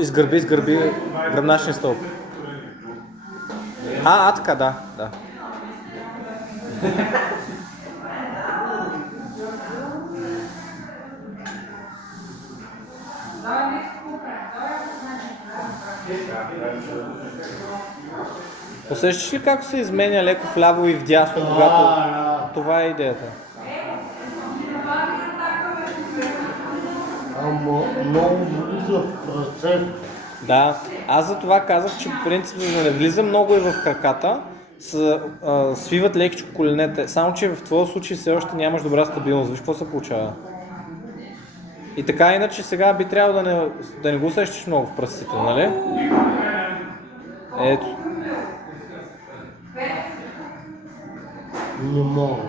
Изгърби гръбначния стълб. Така, да. Усещаш ли как се изменя леко вляво и вдясно, когато... Това е идеята. Много близо в ръце. Да, аз за това казах, че по принцип, за да не влиза много и в краката, свиват лекичко коленете. Само, че в твоя случай все още нямаш добра стабилност. Виж какво се получава. И така, иначе сега би трябвало да не го усещаш много в пръстите, нали? Ето. Не мога.